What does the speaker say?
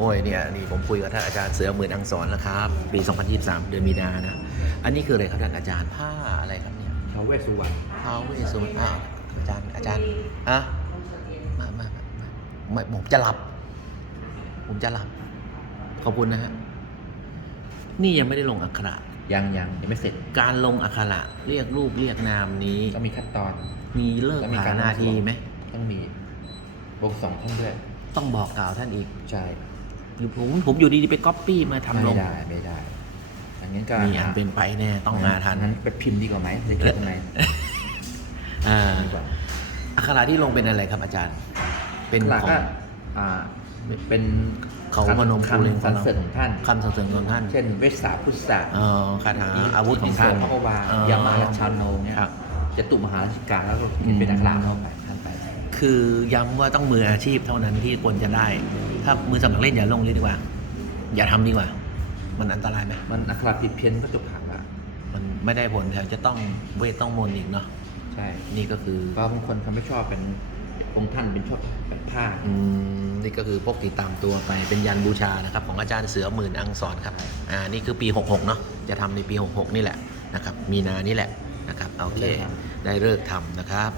โอ้ยเนี่ยนี่ผมคุยกับท่านอาจารย์เสือหมื่นอังสอนแล้วครับ ปี 2023 เดือนมีนานะอันนี้คืออะไรครับท่านอาจารย์ผ้าอะไรครับเนี่ยท้าวเวสสุวรรณท้าวเวสสุวรรณอ้าวอาจารย์อาจารย์อะมามามามาผมจะหลับ ผมจะหลับ ขอบคุณนะฮะนี่ยังไม่ได้ลงอักขระยังยังยังไม่เสร็จ การลงอักขระเรียกรูปเรียกนามนี้ต้องมีขั้นตอน มีเลิกต้องมีผ่าการนาทีไหมต้องมีบวกสองท่านด้วย ต้องบอกกล่าวท่านอีกใช่ หรือผมผมอยู่ดีๆไปก๊อปปี้มาทำลไม่งได้ไม่ได้อันนี้ก็มีอันเป็นไปแน่ต้องมาทันนั้นไปพิมพ์ดีกว่าไหมจะเก็บตรงไหนอ่าดีกว่าอักขระที่ลงเป็นอะไรครับอาจารย์ เป็นหลักของก็อ่าเป็นเขาพนมกุเรงคำสรรเสริญของท่านคำสรรเสริญของท่าน เช่นเวสสาพุทธะเอ่อคาถาอาวุธของท่าท่านนพระวาเอ่อยามาลชาโนเนี่ยครับจะตุมหาราชิกาแล้วก็เขียนเป็นอักขระเข้าไปท่านไป คือย้ำว่าต้องมืออาชีพเท่านั้นที่ควรจะได้ ถ้ามือสมัครเล่นอย่าลงเลยดีกว่า อย่าทำดีกว่า มันอันตรายไหมมันอักขระผิดเพี้ยนก็จะผักอะมันไม่ได้ผลแถมจะต้องเวทต้องมนต์อีกเนาะใช่นี่ก็คือเพราะบางคนเขาไม่ชอบเป็นองค์ท่านเป็นชอบแบบผ้าอืมนี่ก็คือพกติดตามตัวไปเป็นยันบูชานะครับ ของอาจารย์เสือหมื่นอังสอนครับอ่านี่คือปี 66 เนาะจะทำในปี 66 นี่แหละนะครับมีนานี่แหละนะครับโอเค ได้เลิกทำนะครับ